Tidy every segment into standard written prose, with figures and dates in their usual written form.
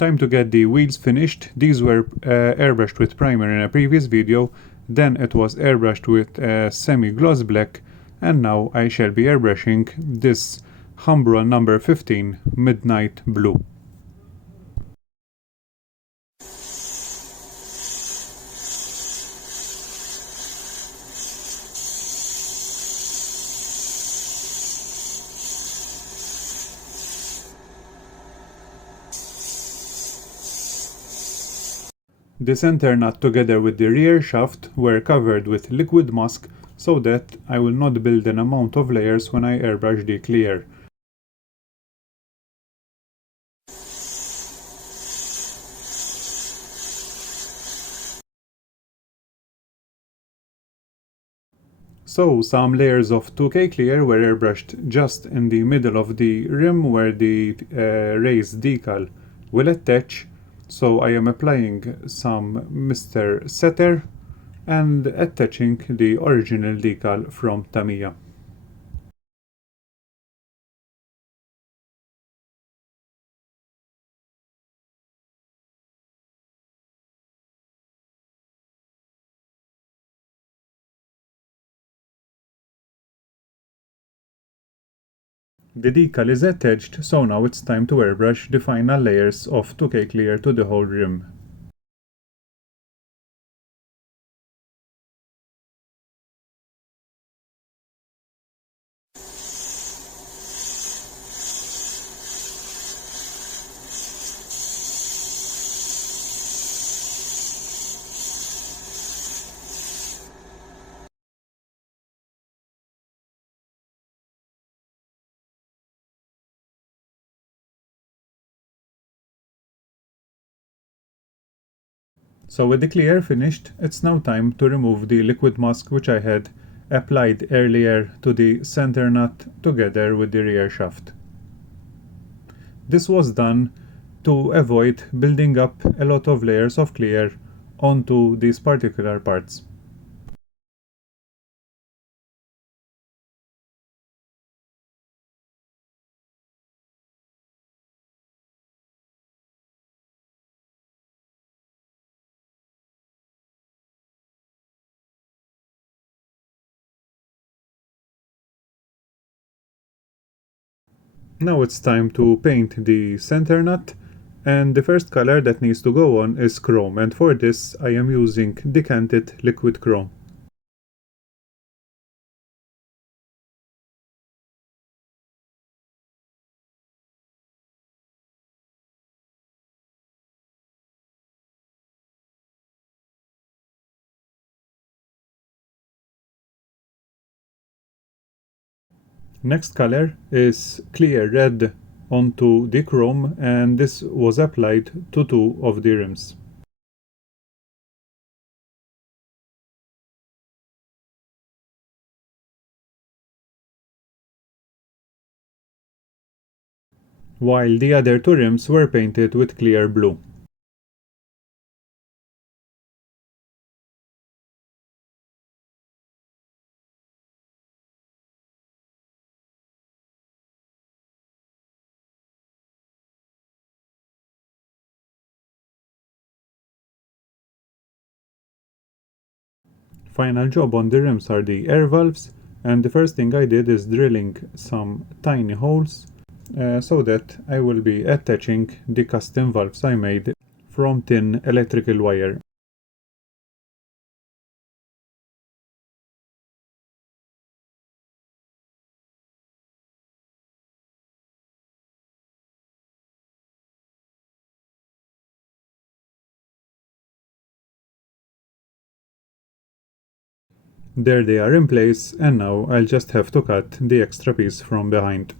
Time to get the wheels finished. These were airbrushed with primer in a previous video, then it was airbrushed with semi-gloss black, and now I shall be airbrushing this Humbrol number 15 Midnight Blue. The center nut together with the rear shaft were covered with liquid musk so that I will not build an amount of layers when I airbrush the clear. So some layers of 2K clear were airbrushed just in the middle of the rim where the race decal will attach. So I am applying some Mr. Setter and attaching the original decal from Tamiya. The decal is attached, so now it's time to airbrush the final layers of 2K clear to the whole rim. So with the clear finished, it's now time to remove the liquid musk which I had applied earlier to the center nut together with the rear shaft. This was done to avoid building up a lot of layers of clear onto these particular parts. Now it's time to paint the center nut, and the first color that needs to go on is chrome, and for this I am using decanted liquid chrome. Next color is clear red onto the chrome, and this was applied to two of the rims. While the other two rims were painted with clear blue. Final job on the rims are the air valves, and the first thing I did is drilling some tiny holes so that I will be attaching the custom valves I made from thin electrical wire. There they are in place, and now I'll just have to cut the extra piece from behind.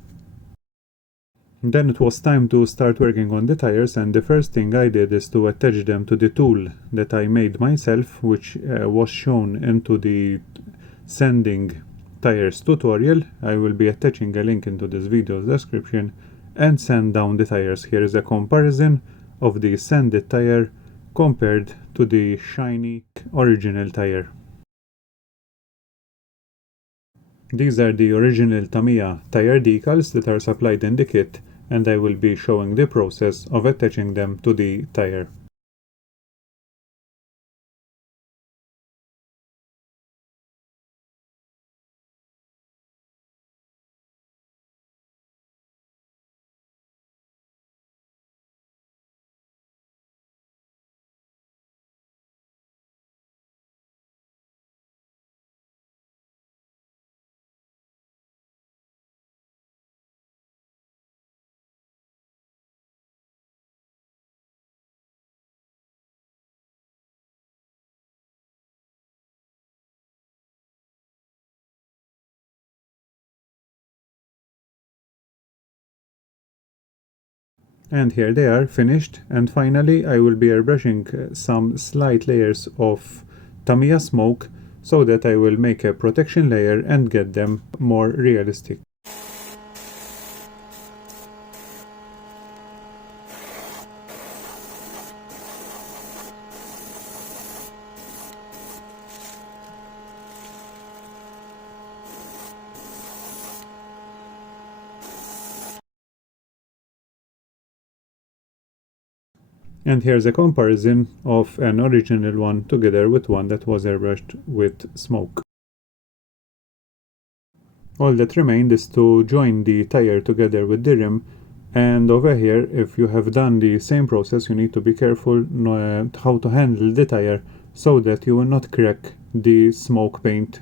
Then it was time to start working on the tires, and the first thing I did is to attach them to the tool that I made myself, which was shown into the sanding tires tutorial. I will be attaching a link into this video's description, and sand down the tires. Here is a comparison of the sanded tire compared to the shiny original tire. These are the original Tamiya tire decals that are supplied in the kit, and I will be showing the process of attaching them to the tire. And here they are finished, and finally I will be airbrushing some slight layers of Tamiya smoke so that I will make a protection layer and get them more realistic. And here's a comparison of an original one together with one that was airbrushed with smoke. All that remained is to join the tire together with the rim, and over here, if you have done the same process, you need to be careful how to handle the tire so that you will not crack the smoke paint.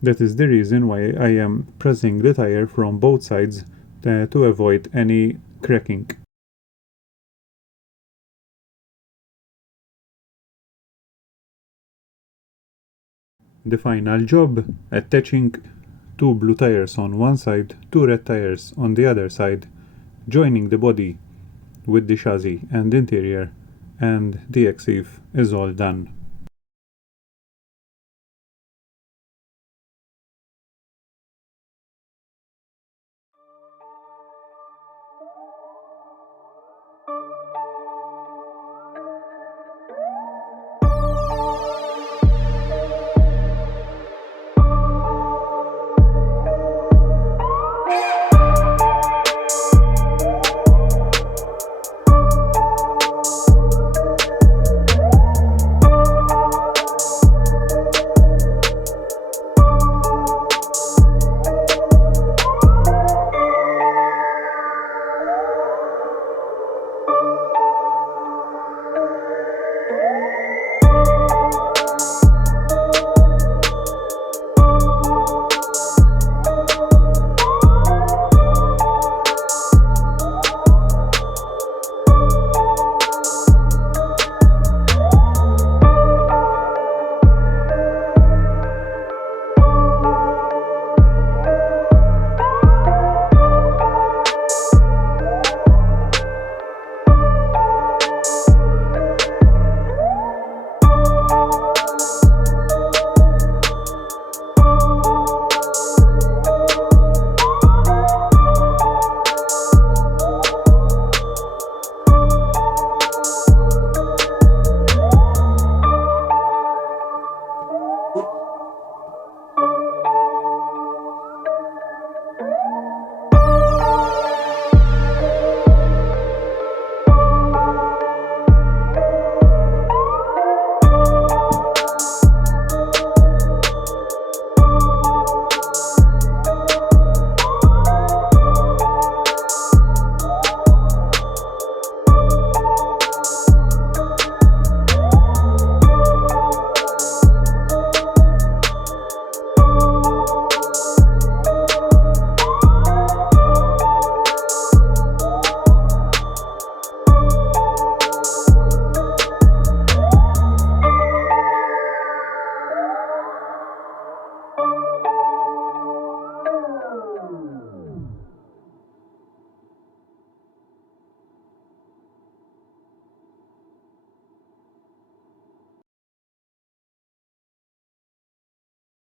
That is the reason why I am pressing the tire from both sides to avoid any cracking. The final job: attaching 2 blue tires on one side, 2 red tires on the other side, joining the body with the chassis and interior, and the Exiv is all done.